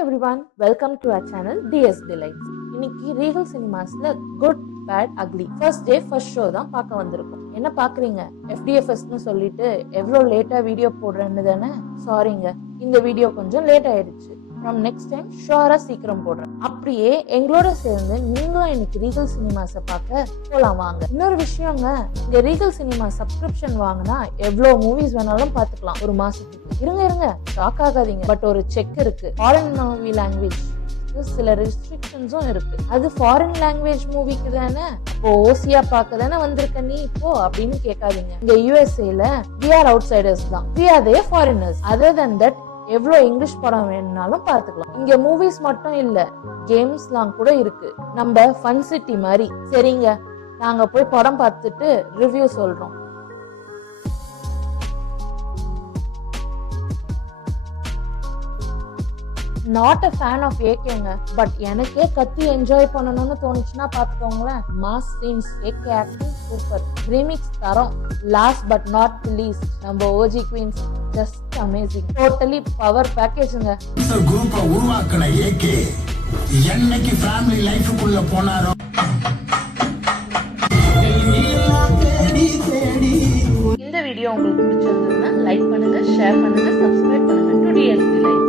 everyone, welcome to our channel DS Delights. இன்னைக்கு Regal சினிமாஸ்ல good bad ugly first day first show தான் பார்க்க வந்திருக்கோம். என்ன பாக்குறீங்க? FDFSன்னு சொல்லிட்டு எவ்வளவு லேட்டா வீடியோ போடுறேன்னு தானே? சாரிங்க, இந்த வீடியோ கொஞ்சம் லேட் ஆயிடுச்சு. ஃப்ரம் நெக்ஸ்ட் டைம் ஷுவரா சீக்கிரம் போடுறேன். அப்படியே எங்களோட சேர்ந்து நீங்களும் இன்னைக்கு ரீகல் சினிமாஸை பார்க்க போலாம் வாங்க. இன்னொரு விஷயங்க, இங்க ரீகல் சினிமா சப்ஸ்கிரிப்ஷன் வாங்கினா எவ்வளவு மூவிஸ் வேணாலும் பாத்துக்கலாம் ஒரு மாசத்துக்கு. இருங்க ஷாக் ஆகாதீங்க, பட் ஒரு செக் இருக்கு. ஃபாரின் மூவி லாங்குவேஜ் சில ரெஸ்ட்ரிக்ஷன்ஸும் இருக்கு. அது ஃபாரின் லாங்குவேஜ் மூவிக்கு தானே, இப்போ ஓசியா பார்க்க தானே வந்திருக்க நீ இப்போ அப்படின்னு கேட்காதீங்க. இங்க யூஎஸ்ஏல we are outsiders தான், we are the foreigners. other than that எவ்வளவு இங்கிலீஷ் படம் வேணும்னாலும் பார்த்துக்கலாம். இங்க மூவிஸ் மட்டும் இல்ல, கேம்ஸ்லாம் கூட இருக்கு. நம்ம ஃபன் சிட்டி மாதிரி. சரிங்க, நாங்க போய் படம் பார்த்துட்டு ரிவ்யூ சொல்றோம். நாட் அ ஃபேன் ஆஃப் ஏகேங்க, பட் எனக்கே கத்தி என்ஜாய் பண்ணணும்னு தோணுச்சுன்னா பாத்துக்கோங்களேன். Mass scenes, AK acting super, remix தரோம். லாஸ்ட் பட் நாட் லீஸ்ட் நம்ம OG queens just amazing. Totally power பேக்கேஜ்ங்க. குரூப்பை உருவாக்குன ஏகே என்னைக்கு ஃபேமிலி லைஃப்க்குள்ள போனாரோ. இந்த வீடியோ உங்களுக்கு பிடிச்சிருந்ததுன்னா லைக் பண்ணுங்க, ஷேர் பண்ணுங்க, சப்ஸ்கிரைப் பண்ணுங்க டு டிஎஸ்டி லைஃப்.